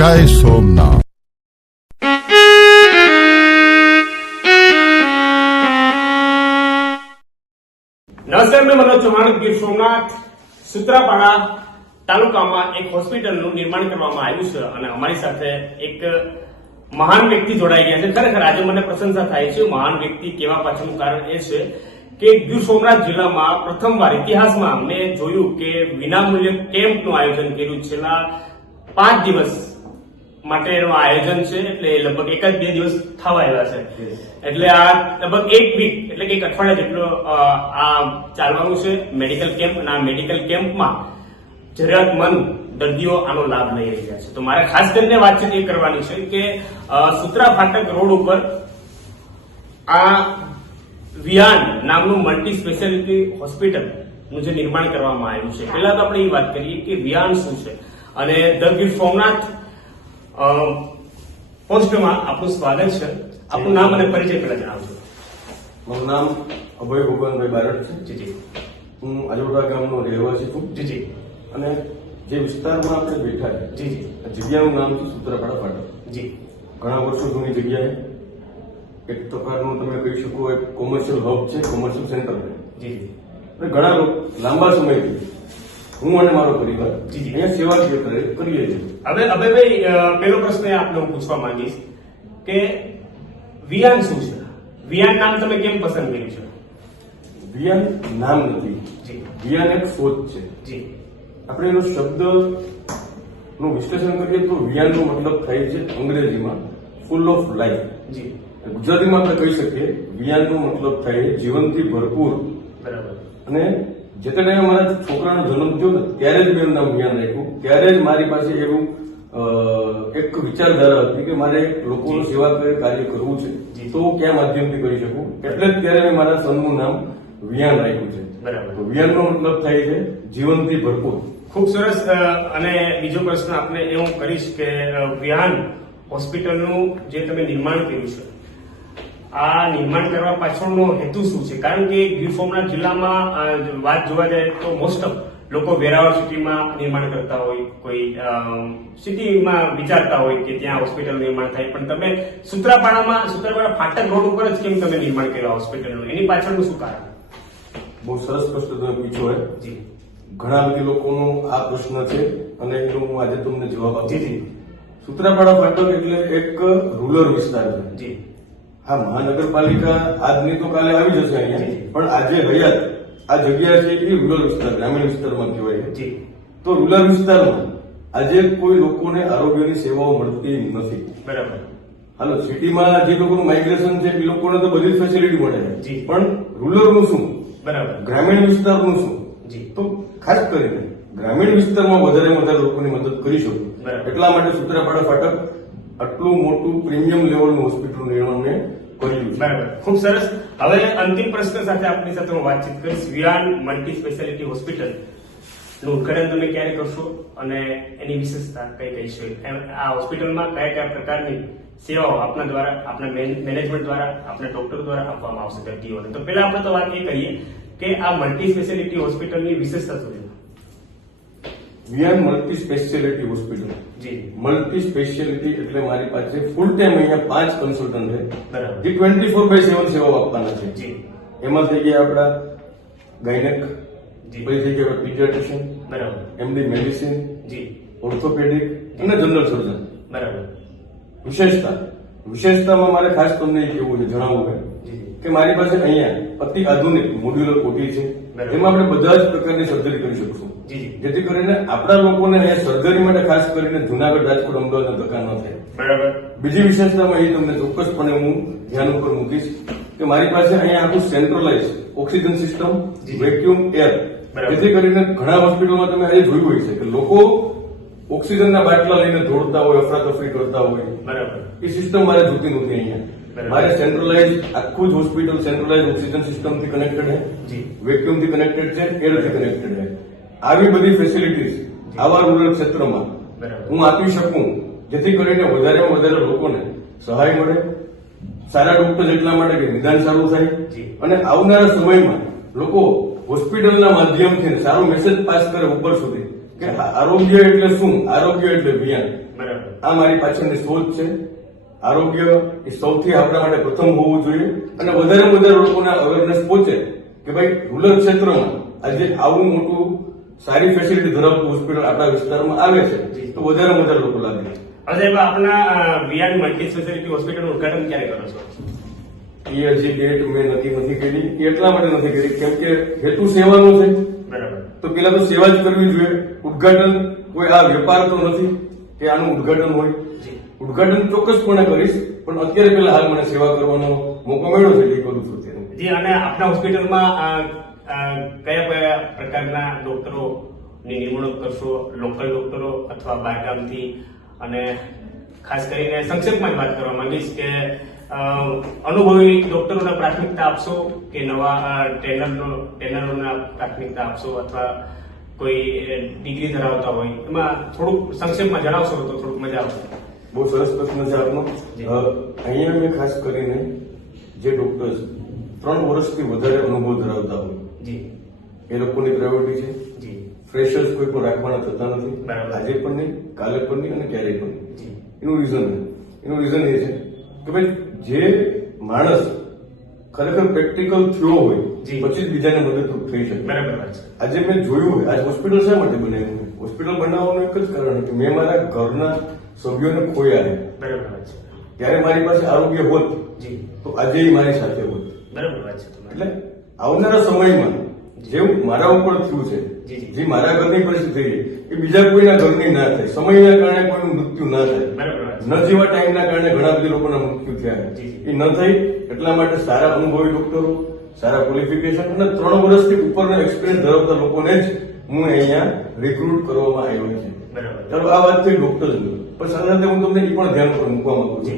જય સોમનાથ. નમસ્કાર મેં મનોજ ચૌહાણ ગીર સોમનાથ, સુત્રાપાડા તાલુકામાં એક હોસ્પિટલનું નિર્માણ કરવામાં આવ્યું છે અને અમારી સાથે એક મહાન વ્યક્તિ જોડાઈ ગયા છે. ખરેખર આજે મને પ્રશંસા થાય છે. મહાન વ્યક્તિ કેવા પાછળનું કારણ એ છે કે ગીર સોમનાથ જિલ્લામાં પ્રથમવાર ઇતિહાસમાં મેં જોયું કે વિનામૂલ્ય કેમ્પનું આયોજન કર્યું. છેલ્લા પાંચ દિવસ માટેનું આયોજન છે એટલે લગભગ એક જ બે દિવસ થવા આવ્યા છે. એટલે આ લગભગ એક વીક એટલે કે એક અઠવાડિયા જેટલો આ ચાલવાનું છે મેડિકલ કેમ્પ અને આ મેડિકલ કેમ્પમાં જરૂરિયાતમંદ દર્દીઓ આનો લાભ લઈ રહ્યા છે. તો મારે ખાસ કરીને વાતચીત એ કરવાની છે કે સુત્રા ફાટક રોડ ઉપર આ વિયાન નામનું મલ્ટી સ્પેશિયાલિટી હોસ્પિટલનું જે નિર્માણ કરવામાં આવ્યું છે. પહેલા તો આપણે એ વાત કરીએ કે વિયાન શું છે? અને ધ ગીર સોમનાથ પોસ્ટમાં આપનું સ્વાગત છે. આપનું નામ અને પરિચય પહેલા જણાવજો. મારું નામ અભય ભગવાનભાઈ બારડ છે. જી જી. હું અજોડા ગામનો રહેવાસી છું. જી જી. અને જે વિસ્તારમાં આપણે બેઠા છે જી જી. આ જગ્યાનું નામ છે સૂત્રાપાડા પાટણ. જી. ઘણા વર્ષો જૂની જગ્યાએ એક પ્રકારનું તમે કહી શકો એક કોમર્શિયલ હબ છે કોમર્શિયલ સેન્ટર છે જી જી. અને ઘણા લાંબા સમયથી હું અને મારો પરિવાર જી, જી. અહીંયા સેવા ક્ષેત્રે કરીએ છીએ. હવે હવે ભાઈ પેલો પહેલો પ્રશ્ન એ આપને હું પૂછવા માંગીશ કે વિયાન શું છે? વિયાન નામ તમે કેમ પસંદ કર્યું છે? વિયાન નામ નથી. જી. વિયાન એક શોધ છે. જી. આપણે એનો શબ્દનું વિશ્લેષણ કરીએ તો વિયાનનો મતલબ થાય છે અંગ્રેજીમાં ફૂલ ઓફ લાઈફ જી. ગુજરાતીમાં આપણે કહી શકીએ વિયાનનો મતલબ થાય જીવનથી ભરપૂર. બરાબર. અને જે તે ટાઈમે મારા છોકરાનો જન્મ થયો ને ત્યારે જ મેં નામ વિયાન રાખ્યું. ત્યારે જ મારી પાસે એવું એક વિચારધારા હતી કે મારે લોકોનું સેવા કાર્ય કરવું છે. તો હું કયા માધ્યમથી કરી શકું? એટલે જ ત્યારે મેં મારા સનનું નામ વિયાન રાખ્યું છે. બરાબર. તો વિયાનનો મતલબ થાય છે જીવનથી ભરપૂર. ખૂબ સરસ અને બીજો પ્રશ્ન આપને એ હું કરીશ કે વિયાન હોસ્પિટલનું જે તમે નિર્માણ કર્યું છે આ નિર્માણ કરવા પાછળનો હેતુ શું છે? કારણ કે ગીર સોમનાથ જિલ્લામાં વાત જોવા જાય તો મોસ્ટ ઓફ લોકો વેરાવળ સિટીમાં નિર્માણ કરતા હોય કોઈ સિટીમાં વિચારતા હોય કે ત્યાં હોસ્પિટલ નિર્માણ થાય. પણ તમે સુત્રાપાડામાં સુત્રાપાડા ફાટક રોડ ઉપર જ કેમ તમે નિર્માણ કર્યા હોસ્પિટલનું? એની પાછળનું શું કારણ? બહુ સરસ પ્રશ્ન તમે પૂછ્યો હોય જી. ઘણા બધી લોકોનો આ પ્રશ્ન છે અને એનો હું આજે તમને જવાબ આપું જી જી. સૂત્રાપાડા ફાટક એટલે એક રૂરલ વિસ્તાર છે. જી. હા મહાનગરપાલિકા આજની તો કાલે આવી જશે અહીંયા. પણ આજે હયાત આ જગ્યા છે એ રૂરલ વિસ્તાર ગ્રામીણ વિસ્તારમાં કહેવાય. જી. તો રૂરલ વિસ્તારમાં આજે કોઈ લોકોને આરોગ્યની સેવાઓ મળતી નથી. બરાબર. હાલો સિટીમાં જે લોકોનું માઇગ્રેશન છે એ લોકોને તો બધી ફેસિલિટી મળે. છે. પણ રૂરલનું શું? બરાબર. ગ્રામીણ વિસ્તારનું શું? જી. તો ખાસ કરીને ગ્રામીણ વિસ્તારમાં વધારે વધારે લોકોની મદદ કરી શકું. એટલા માટે સુત્રાપાડા ફાટક આટલું મોટું પ્રીમિયમ લેવલનું હોસ્પિટલ નિર્માણ કર્યું બરાબર. ખૂબ સરસ. હવે અંતિમ પ્રશ્ન સાથે આપની સાથે હું વાતચીત કરીશ. વિયાન મલ્ટી સ્પેશિયાલિટી હોસ્પિટલનું ઉદ્ઘાટન તમે ક્યારે કરશો અને એની વિશેષતા કઈ કઈ છે? આ હોસ્પિટલમાં કયા કયા પ્રકારની સેવાઓ આપના દ્વારા, આપના મેનેજમેન્ટ દ્વારા, આપના ડોક્ટર દ્વારા આપવામાં આવશે દર્દીઓને? તો પહેલા આપણે તો વાત એ કરીએ કે આ મલ્ટી સ્પેશિયાલિટી હોસ્પિટલની વિશેષતા શું છે? વિયાન મલ્ટી સ્પેશિયાલિટી હોસ્પિટલ જી મલ્ટી સ્પેશિયાલિટી એટલે મારી પાસે ફૂલ ટાઈમ અહીંયા પાંચ કન્સલ્ટન્ટ છે બરાબર જે ટ્વેન્ટી ફોર બાય સેવન સેવાઓ આપવાના છે જી એમાં થઈ ગયા આપણા ગાયનેક જી. પછી થઈ ગયા પીડિયાટ્રિશિયન બરાબર એમડી મેડિસિન જી ઓર્થોપેડિક અને જનરલ સર્જન બરાબર વિશેષતા વિશેષતામાં મારે ખાસ તમને એ કહેવું છે જણાવવું છે જી। જી કે મારી પાસે અહીંયા અતિ આધુનિક મોડ્યુલર કોટી છે। બરાબર. એમાં આપણે બધા જ પ્રકારની સર્જરી કરી શકશું. જેથી કરીને આપણા લોકોને અહીંયા સર્જરી માટે ખાસ કરીને જુનાગઢ રાજકોટ અમદાવાદ ધક્કા ન થાય. બરાબર. બીજી વિશેષતામાં એ તમને ચોક્કસપણે હું ધ્યાન ઉપર મૂકીશ કે મારી પાસે અહીંયા આખું centralise oxygen system vacuum air જેથી કરીને ઘણા હોસ્પિટલમાં તમે આજે જોયું હોય છે કે લોકો ઓક્સિજનના બાટલા લઈને દોડતા હોય અફરાતફરી કરતા હોય. બરાબર. એ સિસ્ટમ મારે જોતી નથી અહીંયા. મારે સેન્ટ્રલાઇઝ આખું જ હોસ્પિટલ સેન્ટ્રલાઇઝ ઓક્સિજન સિસ્ટમથી કનેક્ટેડ છે જી વેક્યુમથી કનેક્ટેડ છે એરથી કનેક્ટેડ છે આવી બધી ફેસિલિટીઝ આવા રૂરલ ક્ષેત્રમાં હું આપી શકું જેથી કરીને વધારેમાં વધારે લોકોને સહાય મળે સારા ડોક્ટર એટલા માટે કે નિદાન સારું થાય અને આવનારા સમયમાં લોકો હોસ્પિટલના માધ્યમથી સારો મેસેજ પાસ કરે ઉપર સુધી કે આરોગ્ય એટલે શું? આરોગ્ય એટલે બરાબર. આ મારી પાછળની સોચ છે. આરોગ્ય એ સૌથી આપણા માટે પ્રથમ હોવું જોઈએ અને વધારે વધારે લોકોને અવેરનેસ પહોંચે કે ભાઈ રૂરલ ક્ષેત્રમાં આજે આવું મોટું સારી ફેસિલિટી ધરાવતું હોસ્પિટલ આપણા વિસ્તારમાં આવે છે તો વધારે વધારે લોકો લાગે. સાહેબ આપના વિયાન મલ્ટી સ્પેશિયાલિટી હોસ્પિટલનું ઉદઘાટન ક્યારે કરો છો? એ હજી ડેટ મેં નક્કી નથી કરી. એટલા માટે નથી કરી કેમ કે હેતુ સેવાનો છે. બરાબર. તો પેલા તો સેવા જ કરવી જોઈએ. ઉદઘાટન કોઈ આ વેપાર તો નથી કે આનું ઉદઘાટન હોય. ઉદઘાટન ચોક્કસપણે કરીશ, પણ અત્યારે પેલા હાલ મને સેવા કરવાનો મોકો મળ્યો છે એટલે કરું છું અત્યારે જી, અને આપના હોસ્પિટલમાં કયા કયા પ્રકારના ડોક્ટરોની નિમણૂક કરશો? લોકલ ડોક્ટરો અથવા બહારગામથી અને ખાસ કરીને સંક્ષેપમાં વાત કરવા માંગીશ કે અનુભવી ડોક્ટરોને પ્રાથમિકતા આપશો કે નવા ટ્રેનરનો, ટ્રેનરોને પ્રાથમિકતા આપશો અથવા કોઈ ડિગ્રી ધરાવતા હોય? એમાં થોડુંક સંક્ષેપમાં જણાવશો તો થોડુંક મજા આવશે. બહુ સરસ પ્રશ્ન છે આપનો. અહીંયા મેં ખાસ કરીને જે ડોક્ટર્સ ત્રણ વર્ષથી વધારે અનુભવ ધરાવતા હોય જી. એ લોકોની પ્રાયોરિટી છે. ફ્રેશર્સ કોઈ પણ રાખવાના થતા નથી. આજે પણ નહીં કાલે પણ નહીં અને ક્યારેય પણ નહીં. એનું રીઝન એનું રીઝન એ છે કે ભાઈ જે માણસ ખરેખર પ્રેક્ટિકલ થયો હોય. પછી જ બીજાને મદદરૂપ થઈ શકે. બરાબર આજે મેં જોયું હોય આજ હોસ્પિટલ શા માટે બનાવ્યું હોસ્પિટલ બનાવવાનું એક જ કારણ કે મેં મારા ઘરના સભ્યોને ખોયા નહીં બરાબર વાત છે. ત્યારે મારી પાસે આરોગ્ય હોત તો આજે મારી સાથે હોત. બરાબર વાત છે એટલે આવનારા સમયમાં જેવું મારા ઉપર થયું છે જી, જી. જે મારા ઘરની પરિસ્થિતિ એ બીજા કોઈના ઘરની ના થાય. સમયના કારણે કોઈનું મૃત્યુ ના થાય. ન જેવા ટાઈમના કારણે ઘણા બધા લોકોના મૃત્યુ થયા એ ન થઈ એટલા માટે સારા અનુભવી ડોક્ટરો સારા ક્વોલિફિકેશન અને ત્રણ વર્ષથી ઉપરનો એક્સપિરિયન્સ ધરાવતા લોકોને જ હું અહીંયા રિક્રુટ કરવામાં આવ્યો છે. આ વાત થઈ ડોક્ટર્સની પણ સાથે હું તમને એ પણ ધ્યાન પર મૂકવા માંગુ છું. જી.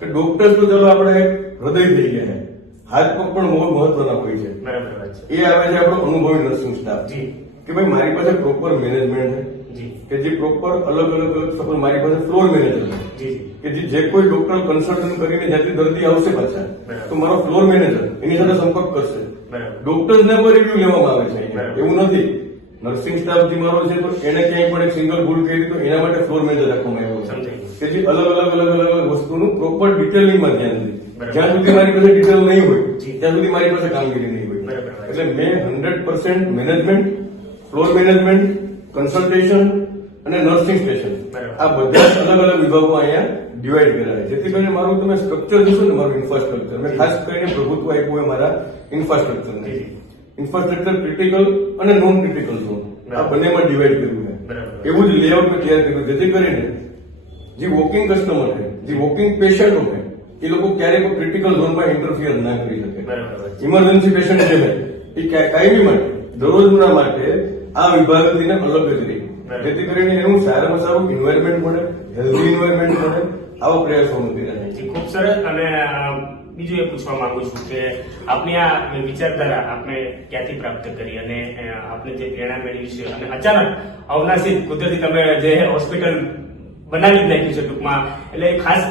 કે ડોક્ટર્સ તો ચલો આપણે હૃદય થઈ ગયા હાથ પગ પણ બહુ મહત્વના હોય છે. એ આવે છે આપણો અનુભવી નર્સિંગ સ્ટાફ જી. કે ભાઈ મારી પાસે પ્રોપર મેનેજમેન્ટ છે કે જે પ્રોપર અલગ અલગ સપોઝ મારી પાસે ફ્લોર મેનેજર છે કે જે જે કોઈ ડોક્ટર કન્સલ્ટન્ટ કરીને જ્યાંથી દર્દી આવશે પાછા તો મારો ફ્લોર મેનેજર એની સાથે સંપર્ક કરશે. ડોક્ટર્સને પણ રિવ્યુ લેવામાં આવે છે. એવું નથી. નર્સિંગ સ્ટાફ જે મારો છે તો એને ક્યાંય પણ એક સિંગલ ભૂલ કરી તો એના માટે ફ્લોર મેનેજર રાખવામાં આવ્યો છે. કે જે અલગ અલગ અલગ અલગ અલગ વસ્તુનું પ્રોપર ડિટેલિંગમાં ધ્યાન દે. જ્યાં સુધી મારી પાસે ડિટેલ નહીં હોય ત્યાં સુધી મારી પાસે કામગીરી નહીં હોય. એટલે મેં hundred percent management floor management consultation અને નર્સિંગ સ્ટેશન આ બધા અલગ અલગ વિભાગો અહીંયા ડિવાઈડ કરેલા છે. જેથી કરીને મારું તમે સ્ટ્રક્ચર જોશો ને મારું ઇન્ફ્રાસ્ટ્રક્ચર મેં ખાસ કરીને પ્રભુત્વ આપ્યું હોય મારા ઇન્ફ્રાસ્ટ્રક્ચરને. ઇન્ફ્રાસ્ટ્રક્ચર ક્રિટિકલ અને નોન ક્રિટિકલ ઝોન આ બંનેમાં ડિવાઈડ કર્યું છે. એવું જ લેઆઉટ મેં તૈયાર કર્યું જેથી કરીને જે વોકિંગ કસ્ટમર છે જે વોકિંગ પેશન્ટો છે એ લોકો ક્યારેય કોઈ ક્રિટિકલ ઝોનમાં ઇન્ટરફિયર ના કરી શકે. ઇમરજન્સી પેશન્ટ છે એ કાયમી માટે દરરોજના માટે આ વિભાગથી અલગ જ રહી. જેથી કરીને એનું સારામાં સારું એન્વાયરમેન્ટ મળે હેલ્ધી એન્વાયરમેન્ટ મળે આવા પ્રયાસો કર્યા છે. ખૂબ સરસ. અને બીજું એ પૂછવા માંગુ છું કે આપની આ વિચારધારા આપણે ક્યાંથી પ્રાપ્ત કરી અને આપણે જે પ્રેરણા મેળવી છે અને અચાનક અવનાશી કુદરતી તમે જે હોસ્પિટલ બનાવી જ નાખ્યું છે ટૂંકમાં, એટલે ખાસ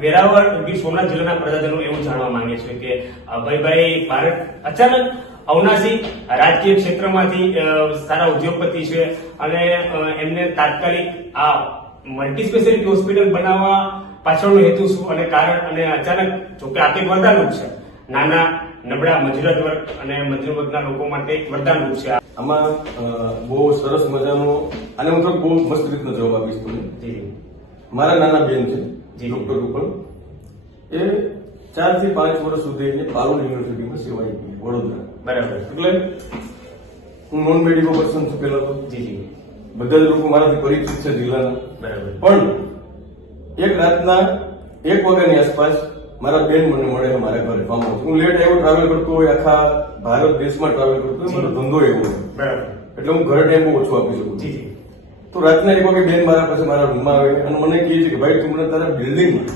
વેરાવળ ગીર સોમનાથ જિલ્લાના પ્રજાજનો એવું જાણવા માંગે છે કે અભયભાઈ ભારત અચાનક અવનાશી રાજકીય ક્ષેત્રમાંથી સારા ઉદ્યોગપતિ છે અને એમને તાત્કાલિક આ મલ્ટી સ્પેશિયાલિટી હોસ્પિટલ બનાવવા પાછળનો હેતુ શું અને કારણ અને અચાનક જોકે આ એક વરદાનરૂપ છે. નાના નબળા મજૂરત વર્ગ અને મધ્યમ વર્ગના લોકો માટે એક વરદાનરૂપ છે. આમાં બહુ સરસ મજાનો અને હું તો બહુ મસ્ત રીતનો જવાબ આપીશ તમને. મારા નાના બેન છે જી. ડોક્ટર ઉપર એ ચારથી પાંચ વર્ષ સુધી એને પાલોડ યુનિવર્સિટીમાં સેવા આપી વડોદરા. બરાબર. એટલે હું નોન મેડિકલ પર્સન છું પેલા તો. જી જી. બધા જ લોકો મારાથી પરિચિત છે જિલ્લાના. બરાબર. પણ એક રાતના એક વાગ્યાની આસપાસ મારા બેન મને મળે મારા ઘરે. Farm house. હું લેટ આવ્યો ટ્રાવેલ કરતો હોય આખા ભારત દેશમાં ટ્રાવેલ કરતો હોય મારો ધંધો એવો હોય. એટલે હું ઘરે ટાઈમ બહુ ઓછો આપી શકું તો રાતના એક વાગે બેન મારા પાસે મારા રૂમમાં આવે અને મને કહે છે કે ભાઈ તું મને તારા બિલ્ડિંગમાં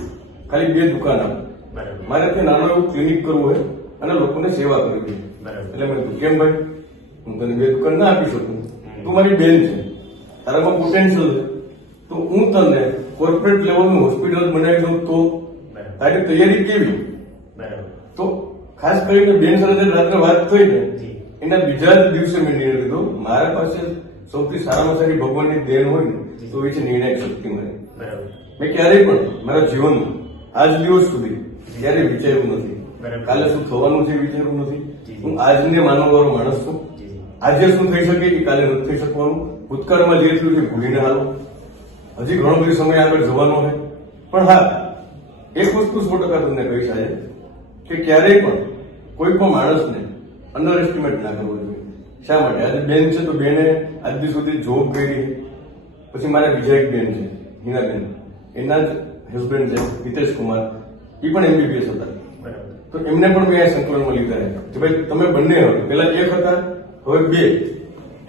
ખાલી બે દુકાન આપ. મારે ત્યાં નાનું એવું ક્લિનિક કરવું હોય અને લોકોને સેવા કરવી એટલે મેં કીધું કેમ ભાઈ? હું તને બે દુકાન ના આપી શકું. તું મારી બેન છે. તારામાં પોટેન્શિયલ છે. તો હું તને કોર્પોરેટ લેવલનું હોસ્પિટલ બનાવી દઉં તો તારી તૈયારી કેવી? બરાબર. તો ખાસ કરીને બેન સાથે રાત્રે વાત થઈ ને એના બીજા જ દિવસે મેં નિર્ણય લીધો. મારા પાસે સૌથી સારામાં સારી ભગવાનની દેન હોય ને તો એ છે નિર્ણાયક શક્તિ મને મેં ક્યારેય પણ મારા જીવનમાં આજ દિવસ સુધી ક્યારેય વિચાર્યું નથી. કાલે શું થવાનું છે વિચાર્યું નથી. હું આજને માનવવાળો માણસ છું. આજે શું થઈ શકે એ કાલે નથી થઈ શકવાનું. ભૂતકાળમાં જે થયું છે ભૂલીને હાલો. હજી ઘણો બધો સમય આગળ જવાનો છે. પણ હા એક વસ્તુ સો ટકા તમને કહીશ આજે કે ક્યારેય પણ કોઈ પણ માણસને અંડર એસ્ટિમેટ ના કરવો જોઈએ. શા માટે? આજે બેન છે તો બેને આજ સુધી જોબ કરી પછી મારા બીજા એક બેન છે હિનાબેન એના જ હસબન્ડ છે હિતેશ કુમાર. એ પણ એમબીબીએસ હતા. તો એમને પણ મેં આ સંકલનમાં લીધા છે. કે ભાઈ તમે બંને હવે પેલા એક હતા હવે બે.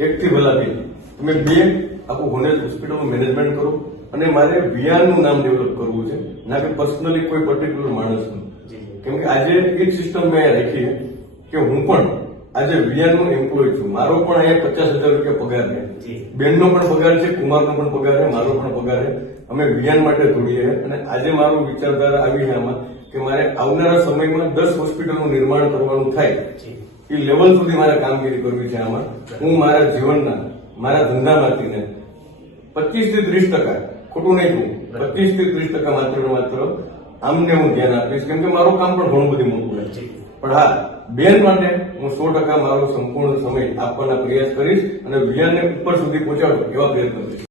એક થી ભલા બે. તમે બે આખું હોનેજ હોસ્પિટલનું મેનેજમેન્ટ કરું અને મારે વિયાનનું નામ ડેવલપ કરવું છે ના કે પર્સનલી કોઈ પર્ટિક્યુલર માણસનું કેમ કે આજે એક સિસ્ટમ મેં રાખી કે હું પણ આજે વિયાનનો એમ્પ્લોય છું. મારો પણ અહીંયા પચાસ હજાર રૂપિયા પગાર છે. બેનનો પણ પગાર છે કુમારનો પણ પગાર છે મારો પણ પગાર છે. અમે વિયાન માટે દોડીએ અને આજે મારો વિચારધારા આવી છે આમાં કે મારે આવનારા સમયમાં દસ હોસ્પિટલનું નિર્માણ કરવાનું થાય. એ લેવલ સુધી મારે કામગીરી કરવી છે આમાં. હું મારા જીવનના મારા ધંધામાંથી પચીસથી ત્રીસ ટકા. ખોટું નહીં કહું. પચીસથી ત્રીસ ટકા માત્ર ને માત્ર આમને હું ધ્યાન આપીશ. કેમ કે મારું કામ પણ ઘણું બધું મોટું છે. પણ હા બેન માટે હું સો ટકા મારો સંપૂર્ણ સમય આપવાના પ્રયાસ કરીશ અને વિજ્ઞાનને ઉપર સુધી પહોંચાડું એવા પ્રયત્ન કરીશ.